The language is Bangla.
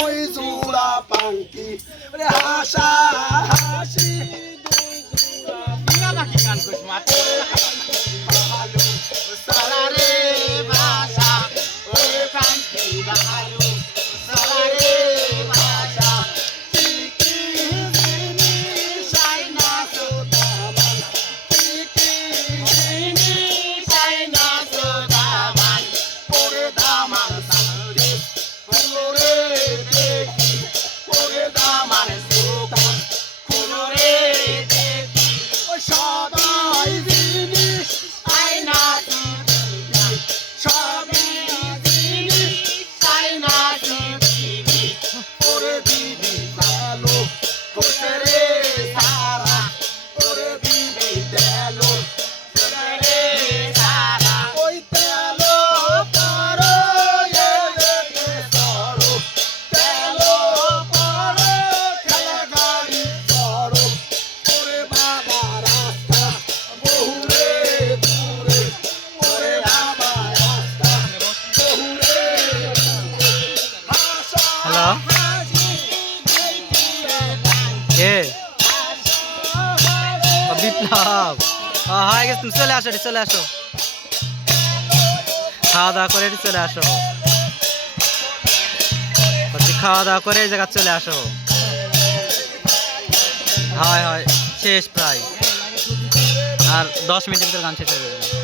দুই জোড়া পাঙ্কি হাসা হাসি সারারে ভাষা ওই প্রান্তি ভালো Force কে বিপ্লব। হয়ে গেছে তুমি চলে আসো চলে আসো। খাওয়া দাওয়া করে চলে আসো। খাওয়া দাওয়া করে এই জায়গা চলে আসো। হয় হয়, শেষ প্রায়। আর দশ মিনিটের ভিতরে গান শেষ হয়ে যাবে।